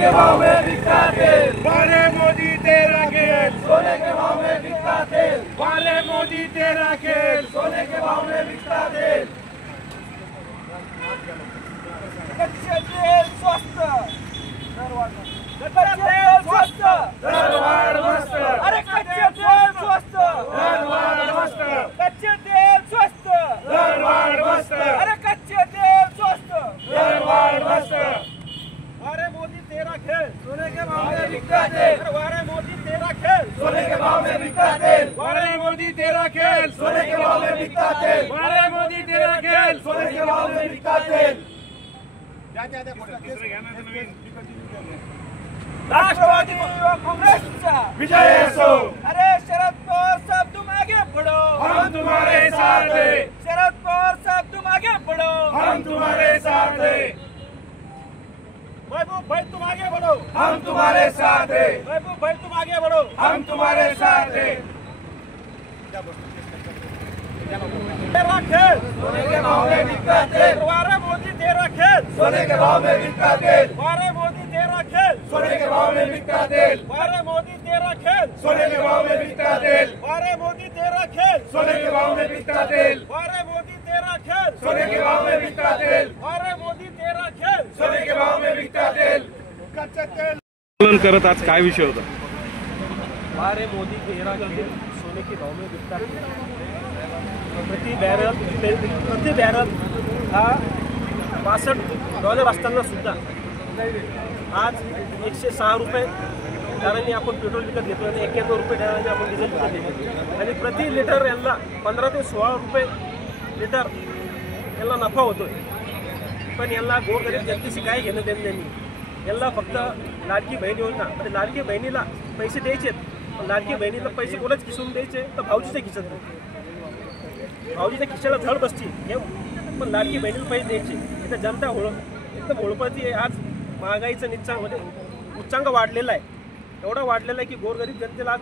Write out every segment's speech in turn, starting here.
के भाव में बिकता तेल, वाले मोदी तेरा खेल, सोने के भाव में बिकता तेल, वाले मोदी तेरा खेल, सोने के भाव में बिकता तेल। कच्चे तेल स्वस्त, कच्चे तेल स्वस्त, दरवाढ मस्त, अरे कच्चे तेल स्वस्त, दरवाढ मस्त, कच्चे तेल स्वस्त, दरवाढ मस्त, अरे कच्चे तेल स्वस्त, दरवाढ मस्त। वारे मोदी तेरा खेल, सोने के भाव में बिकता तेल, वारे मोदी तेरा खेल, सोने के भाव में बिकता तेल, वाले मोदी तेरा खेल, सोने के भाव में बिकता तेल, वाले मोदी तेरा खेल, सोने के भाव में बिकता तेल। राष्ट्रवादी व कांग्रेसचा विजय असो, अरे शरद पवार साहब तुम आगे बढ़ो, हम तुम्हारे साथ हैं, शरद पवार साहब तुम आगे बढ़ो, हम तुम्हारे साथ हैं, महबूब भाई तुम आगे बढ़ो, हम तुम्हारे साथ हैं, महबूब भाई तुम आगे बढ़ो, हम तुम्हारे साथ हैं। तेरा खेल, सोने के भाव में बिकता तेल, वारे मोदी तेरा खेल, सोने के भाव में बिकता तेल, वारे मोदी तेरा खेल, सोने के भाव में बिकता तेल, वारे मोदी तेरा खेल, सोने के भाव में बिकता तेल, वारे मोदी तेरा खेल, सोने के भाव में बिकता तेल, वारे मोदी तेरा खेल, सोने के भाव में बिकता तेल, वारे मोदी तेरा खेल, सोने के भाव में बिकता तेल। कच्चे तेल। आंदोलन करत आज काय विषय होता? वारे मोदी तेरा खेल, सोने के भाव में बिकता तेल। प्रति बॅरल हा $62 असताना सुद्धा आज 106 रुपये दराने आपण पेट्रोल विकत घेतो आणि 91 रुपये दराने आपण डिझेल विकत घेतो आणि प्रति लिटर यांना 15 ते 16 रुपये लिटर यांना नफा होतोय। पण यांना गोरगरीब जनतेशी काय घेणं देणं नाही। यांना फक्त लाडकी बहीण योजना म्हणजे लाडकी बहिणीला पैसे द्यायचे, पण लाडकी बहिणीला पैसे कोणाच खिसून द्यायचे तर भाऊजीच्या खिशात नाही। भाऊजीच्या खिशाला झड बसती हे, पण लाडकी बहिणीला पैसे द्यायचे। इथं जनता एकदम होळपळती आहे। आज महागाईचं निच्चांग उच्चांक वाढलेला आहे, एवढा वाढलेला आहे की गोरगरीब जनतेला आज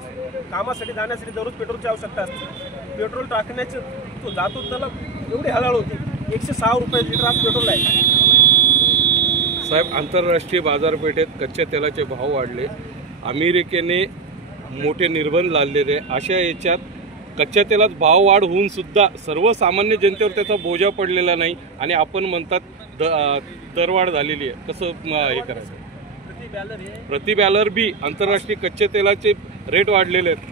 कामासाठी जाण्यासाठी दररोज पेट्रोलची आवश्यकता असते। पेट्रोल टाकण्याचं तो जातो त्याला एवढी हळहळ होती। 106 रुपये लिटर आज पेट्रोल आहे। साहेब, आंतरराष्ट्रीय बाजारपेठेत कच्च्या तेलाचे भाव वाढले, अमेरिकेने मोठे निर्बंध लादलेले, अशा याच्यात कच्च्या तेलात भाव वाढ होऊन सुद्धा सर्वसामान्य जनतेवर त्याचा बोजा पडलेला नाही आणि आपण म्हणतात दरवाढ झालेली आहे। कसं हे करायचं? प्रति बॅलर बी आंतरराष्ट्रीय कच्च्या तेलाचे रेट वाढलेले आहेत।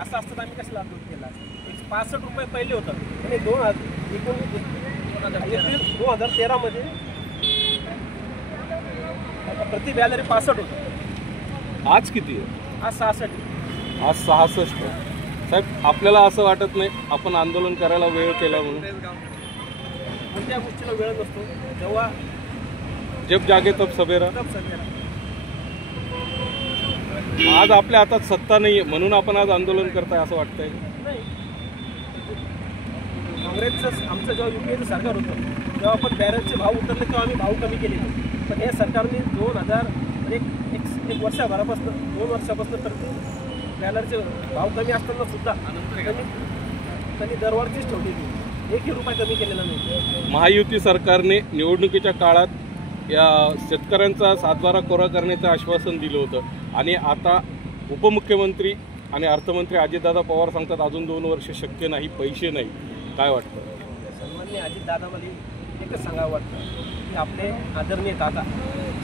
असं असतं आम्ही कसं आंदोलन केलं? 65 रुपये पहिले होतं आणि 2013 मध्ये प्रति बॅलर 65 होतं। आज किती आहे? आज 66। आज 66। साहेब, आपल्याला असं वाटत नाही आपण आंदोलन करायला वेळ केला म्हणून? कोणत्या गोष्टीला वेळ नसतो, जेव्हा जब जागे तब सवेरा। आज आपल्या हातात सत्ता नाहीये म्हणून आपण आज आंदोलन करताय असं वाटतंय? नाही, काँग्रेसचं आमचं जेव्हा युपीएचं सरकार होतं तेव्हा आपण बॅरलचे भाव उतरले तेव्हा आम्ही भाव कमी केले, पण हे सरकारने 2001 वर्षाभरापासून 2 वर्षापासून तर बॅलरचे भाव कमी असताना सुद्धा त्यांनी दरवाढीच ठेवलेली, 1 रुपया कमी केलेला नाही। महायुती सरकारने निवडणुकीच्या काळात या शेतकऱ्यांचा 7/12 कोरा करण्याचं आश्वासन दिलं होतं आणि आता उपमुख्यमंत्री आणि अर्थमंत्री अजितदादा पवार सांगतात अजून 2 वर्ष शक्य नाही, पैसे नाही। काय वाटतं? सन्माननीय अजितदादा मला एकच सांगावं वाटतं की आपले आदरणीय दादा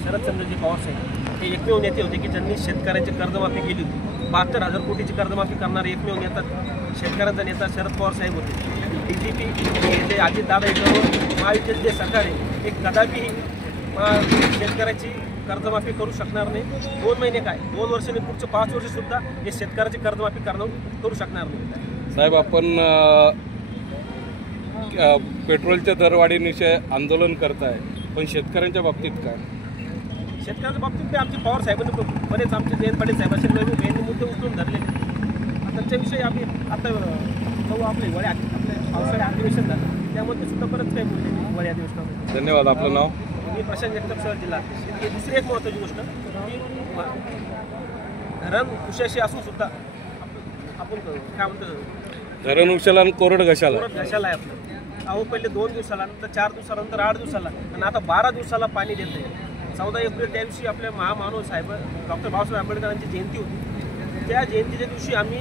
शरदचंद्रजी पवार साहेब हे एकमेव नेते होते की ज्यांनी शेतकऱ्यांची कर्जमाफी केली होती। 72,000 कोटीची कर्जमाफी करणारे एकमेव नेता शेतकऱ्यांचा नेता शरद पवार साहेब होते। BJP जे अजितदादा याच्यावर महायुतीचे जे सरकार आहे एक कदापि शेतकऱ्याची कर्जमाफी करू शकणार नाही। 2 महिने काय 2 वर्षांनी पुढचे 5 वर्ष सुद्धा हे शेतकऱ्याची कर्जमाफी करू शकणार नाही। साहेब, आपण पेट्रोलच्या दरवाढीविषयी आंदोलन करताय, पण शेतकऱ्यांच्या बाबतीत काय? शेतकऱ्यांच्या बाबतीत ते आमचे पवार साहेबांनी बरेच आमचे जयंत पाटील साहेबांचे मेन मुद्दे उचलून धरले। त्याच्याविषयी आम्ही आता जेव्हा आपले हिवाळी आपल्या पावसाळी अधिवेशन झालं त्यामध्ये सुद्धा बरंच काही बोलले हिवाळी अधिवेशनामध्ये। धन्यवाद। आपलं नाव? मी प्रशांत जगताप, शहर जिल्हा। दुसरी एक महत्त्वाची गोष्ट की धरण उशाशी असून सुद्धा आपण काय म्हणतो धरण उशाला आणि कोरड घशाला आहे आपलं। अहो पहिले 2 दिवसाला, नंतर 4 दिवसाला, नंतर 8 दिवसाला आणि आता 12 दिवसाला पाणी देत आहे। 14 एप्रिल त्या दिवशी आपल्या महामानव साहेब डॉक्टर बाबासाहेब आंबेडकरांची जयंती होती. त्या जयंतीच्या दिवशी आम्ही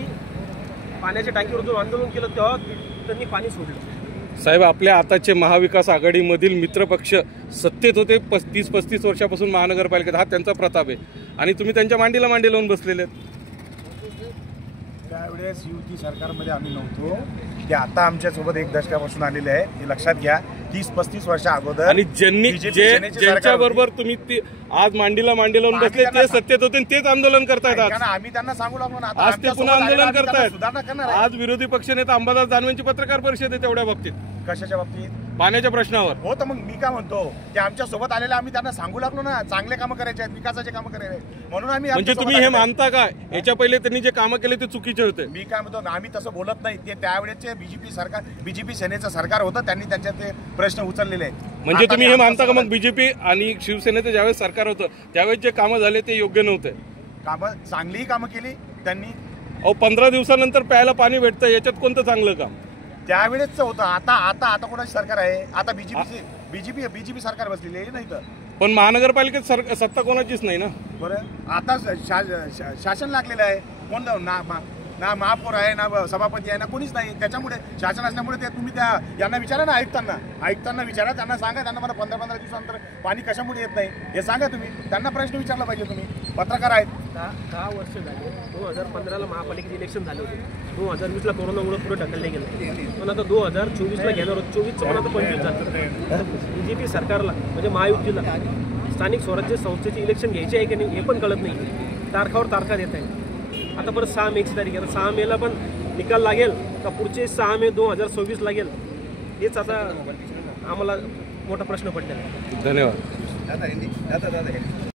पाण्याच्या टाकीवर जो आंदोलन केलं तेव्हा त्यांनी पाणी सोडलं. साहेब, आपल्या आताचे महाविकास आघाडीमधील मित्रपक्ष सत्तेत होते 30-35 वर्षापासून महानगरपालिकेत, हा त्यांचा प्रताप आहे आणि तुम्ही त्यांच्या मांडीला मांडी लावून बसलेले आहेत. त्यावेळेस युती सरकारमध्ये आम्ही नव्हतो, ते आता आमच्यासोबत 1 दशकापासून आलेले आहे, हे लक्षात घ्या. 30-35 वर्षा अगोदर आणि ज्यांच्या बरोबर तुम्ही आज मांडीला मांडी लावून बसले ते सत्तेत होते तेच आंदोलन करतायत. आज आम्ही त्यांना सांगू लागलो ना, आज ते पुन्हा आंदोलन करतायत. सुधारणा करणार. आज विरोधी पक्षनेता अंबादास दानवेंची पत्रकार परिषद आहे तेवढ्या बाबतीत, कशाच्या बाबतीत? पाण्याच्या प्रश्नावर. हो, तर मग मी काय म्हणतो, ते आमच्या सोबत आलेले आम्ही त्यांना सांगू लागलो ना, चांगले कामं करायचे आहेत, विकासाचे कामं करायचे आहेत, म्हणून आम्ही. म्हणजे तुम्ही हे मानता का याच्या पहिले त्यांनी जे कामं केले ते चुकीचे होते? मी काय म्हणतो, आम्ही तसं बोलत नाही. ते त्यावेळेचे बीजेपी सेनेचं सरकार होतं, त्यांनी त्यांच्या ते प्रश्न उचललेले आहेत. म्हणजे तुम्ही हे मानता का मग बीजेपी आणि शिवसेनेचं ज्यावेळेस सरकार होतं त्यावेळेस जे कामं झाले ते योग्य नव्हते? कामं चांगलीही कामं केली त्यांनी. 15 दिवसानंतर प्यायला पाणी भेटतं, याच्यात कोणतं चांगलं काम? त्यावेळेच होतं. आता कोणाची सरकार आहे? आता बीजेपी सरकार बसलेली आहे नाही तर. पण महानगरपालिकेत सत्ता कोणाचीच नाही ना. बरं, आता शासन लागलेलं आहे. कोण ना महापौर आहे, ना सभापती आहे, ना कोणीच नाही. त्याच्यामुळे शासन असल्यामुळे ते तुम्ही यांना विचारा ना, आयुक्तांना विचारा, त्यांना सांगा, त्यांना मला 15-15 दिवसानंतर पाणी कशामुळे येत नाही हे सांगा तुम्ही. त्यांना प्रश्न विचारला पाहिजे. तुम्ही पत्रकार आहेत. 10 वर्ष झाले. 2015ला महापालिकेचे इलेक्शन झाले होते. 2020ला कोरोनामुळे पुढे ढकलले गेले. पण आता 2024ला घेणार होते. 24चं पण आता 25 झालं. बीजेपी सरकारला म्हणजे महायुतीला स्थानिक स्वराज्य संस्थेचे इलेक्शन घ्यायचे आहे की नाही हे पण कळत नाही. तारखावर तारखा देत आहे. आता परत 6 मेची तारीख आहे. 6 मेला पण निकाल लागेल का पुढचे 6 मे 2026 लागेल हेच आता आम्हाला मोठा प्रश्न पडलेला आहे. धन्यवाद.